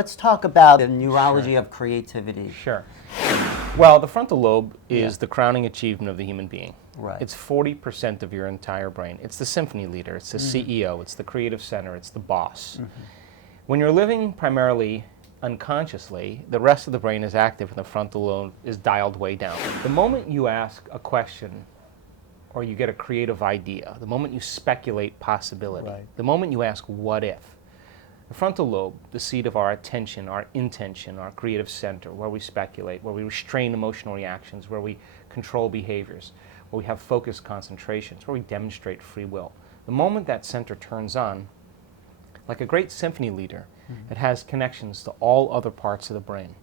Let's talk about the neurology of creativity. Sure. Well, the frontal lobe is the crowning achievement of the human being. Right. It's 40% of your entire brain. It's the symphony leader, it's the CEO, it's the creative center, it's the boss. When you're living primarily unconsciously, the rest of the brain is active and the frontal lobe is dialed way down. The moment you ask a question or you get a creative idea, the moment you speculate possibility, the moment you ask what if, the frontal lobe, the seat of our attention, our intention, our creative center, where we speculate, where we restrain emotional reactions, where we control behaviors, where we have focused concentrations, where we demonstrate free will. The moment that center turns on, like a great symphony leader, it has connections to all other parts of the brain.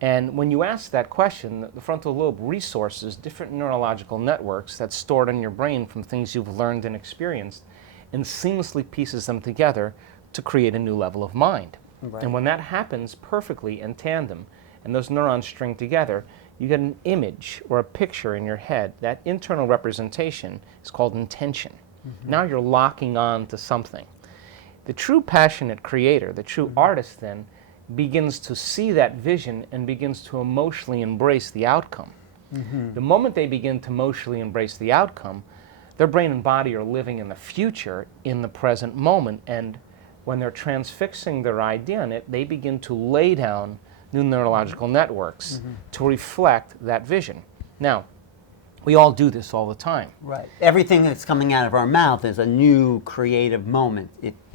And when you ask that question, the frontal lobe resources different neurological networks that's stored in your brain from things you've learned and experienced and seamlessly pieces them together to create a new level of mind. And when that happens perfectly in tandem and those neurons string together, you get an image or a picture in your head. That internal representation is called intention. Now you're locking on to something. The true passionate creator, the true artist then, begins to see that vision and begins to emotionally embrace the outcome. The moment they begin to emotionally embrace the outcome, their brain and body are living in the future, in the present moment, and when they're transfixing their idea on it, they begin to lay down new neurological networks to reflect that vision. Now, we all do this all the time. Right. Everything that's coming out of our mouth is a new creative moment.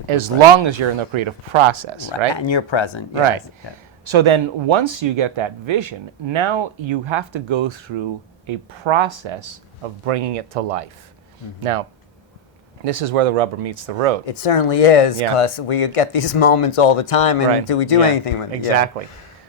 As long as you're in the creative process, right? And you're present. Yes. Right. Yeah. So then once you get that vision, now you have to go through a process of bringing it to life. Now, this is where the rubber meets the road. It certainly is, because we get these moments all the time, and do we do anything with it? Exactly.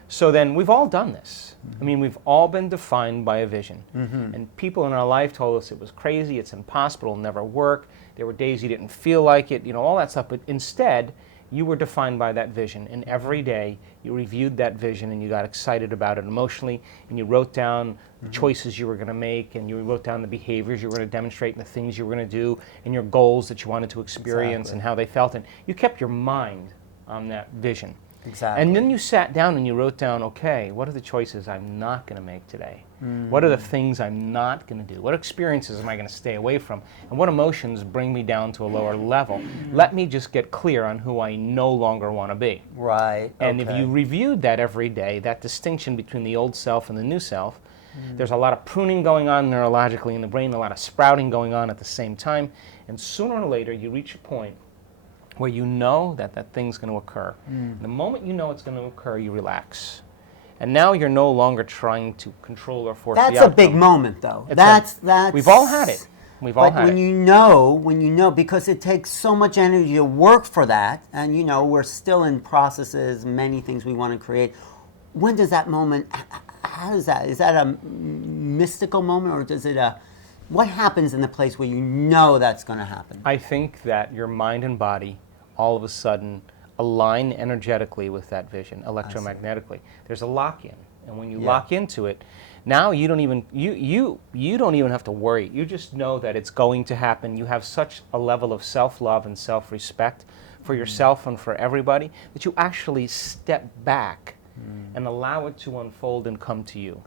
So then we've all done this. I mean, we've all been defined by a vision. And people in our life told us it was crazy, it's impossible, it'll never work. There were days you didn't feel like it, you know, all that stuff. But instead, you were defined by that vision. And every day, you reviewed that vision and you got excited about it emotionally. And you wrote down the choices you were going to make. And you wrote down the behaviors you were going to demonstrate and the things you were going to do. And your goals that you wanted to experience and how they felt. And you kept your mind on that vision. Exactly. And then you sat down and you wrote down, okay, what are the choices I'm not going to make today? What are the things I'm not going to do? What experiences am I going to stay away from? And what emotions bring me down to a lower level? Let me just get clear on who I no longer want to be. Right. And if you reviewed that every day, that distinction between the old self and the new self, there's a lot of pruning going on neurologically in the brain, a lot of sprouting going on at the same time. And sooner or later, you reach a point where you know that that thing's going to occur. The moment you know it's going to occur, you relax. And now you're no longer trying to control or force the outcome. That's a big moment, though. That's we've all had it. We've all had it. When you know, because it takes so much energy to work for that, and you know, we're still in processes, many things we want to create. When does that moment, how is that? Is that a mystical moment, or does it what happens in the place where you know that's going to happen? I think that your mind and body all of a sudden align energetically with that vision, electromagnetically. There's a lock-in, and when you lock into it, now you don't even you don't even have to worry. You just know that it's going to happen. You have such a level of self-love and self-respect for yourself and for everybody that you actually step back and allow it to unfold and come to you.